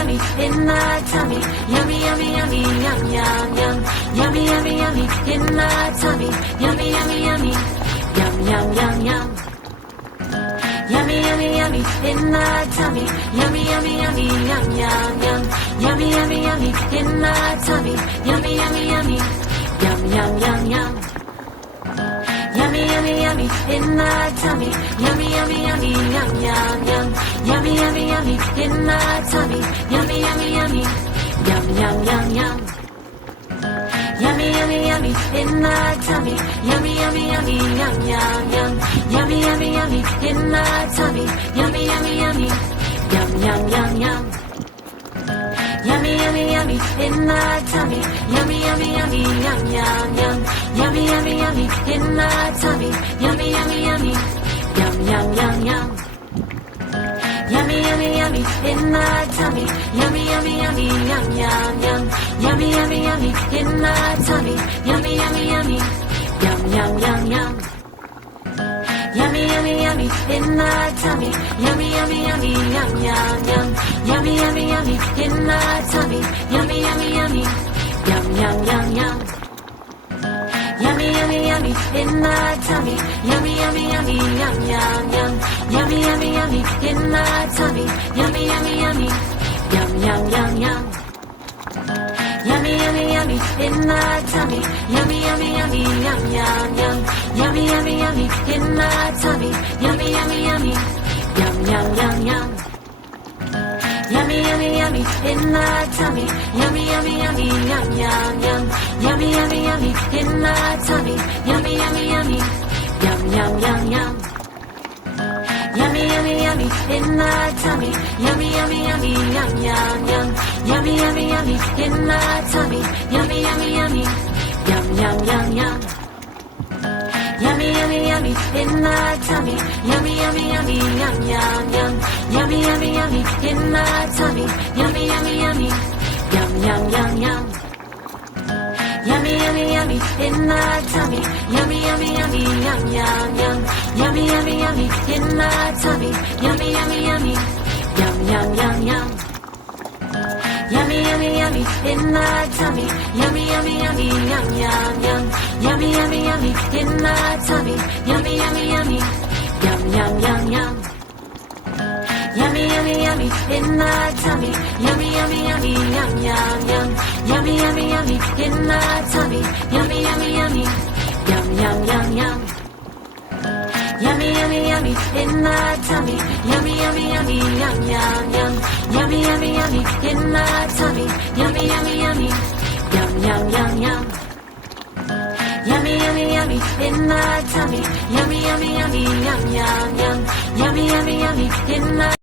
yummy in my tummy. Yummy, yummy, yummy, yum, yum, yum. Yummy, yummy, yummy in my tummy. Yummy, yummy, yummy, yum, yum, yum, yum. Yummy, yummy, yummy in my tummy. Yummy, yummy, yummy, yum, yum, yum. Yummy, yummy, yummy in my tummy. Yummy, yummy, yummy, yum, yum, yum, yum. Yummy, yummy, yummy in my tummy. Yummy, yummy, yummy, yum, yum, yum. Yummy, yummy, yummy in my tummy. Yummy, yummy, yummy, yum, yum, yum, yum. Yummy, yummy, yummy in my tummy. Yummy, yummy, yummy, yum, yum, yum. Yummy, yummy, yummy in my tummy. Yummy, yummy, yummy, yum, yum, yum, yum. Yummy, yummy, yummy in my tummy. Yummy, yummy, yummy, yum, yum, yum. Yummy, yummy, yummy in my tummy. Yummy, yummy, yummy, yum, yum, yum, yum. Yummy, yummy, yummy in my tummy. Yummy, yummy, yummy, yum, yum, yum. Yummy, yummy, yummy in my tummy. Yummy, yummy, yummy, yum, yum, yum, yum. Yummy, yummy, yummy in my tummy. Yummy, yummy, yummy, yum, yum, yum. Yummy, yummy, yummy in my tummy. Yummy, yummy, yummy, yum, yum, yum, yum. Yummy, yummy, yummy in my tummy. Yummy, yummy, yummy, yum, yum, yum. Yummy, yummy, yummy in my tummy. Yummy, yummy, yummy, yum, yum, yum, yum. Yummy, yummy, yummy in my tummy. Yummy, yummy, yummy, yum, yum, yum. Yummy, yummy, yummy in my tummy. Yummy, yummy, yummy, yum, yum, yum, yum. Yummy, yummy, yummy in my tummy. Yummy, yummy, yummy, yum, yum, yum. Yummy, yummy, yummy in my tummy. Yummy, yummy, yummy, yum, yum, yum, yum. Yummy, yummy, yummy in my tummy. Yummy, yummy, yummy, yum, yum, yum. Yummy, yummy, yummy in my tummy. Yummy, yummy, yummy, yum, yum, yum, yum. Yummy, yummy, yummy in my tummy. Yummy, yummy, yummy, yum, yum, yum. Yummy, yummy, yummy in my tummy. Yummy, yummy, yummy, yum, yum, yum, yum. Yummy, yummy, yummy in my tummy. Yummy, yummy, yummy, yum, yum, yum. Yummy, yummy, yummy in my tummy. Yummy, yummy, yummy, yum, yum, yum, yum. Yummy, yummy, yummy in my tummy. Yummy, yummy, yummy, yum, yum, yum. Yummy, yummy, yummy in my tummy. Yummy, yummy, yummy, yum, yum, yum, yum. Yummy, yummy, yummy in my tummy. Yummy, yummy, yummy, yum, yum, yum. Yummy, yummy, yummy in my tummy. Yummy, yummy, yummy, yum, yum, yum, yum. Yummy, yummy, yummy in my tummy. Yummy, yummy, yummy, yum, yum, yum. Yummy, yummy, yummy in my tummy. Yummy, yummy, yummy, yum, yum, yum, yum. Yummy, yummy, yummy in my tummy. Yummy, yummy, yummy, yum, yum, yum. Yummy, yummy, yummy in my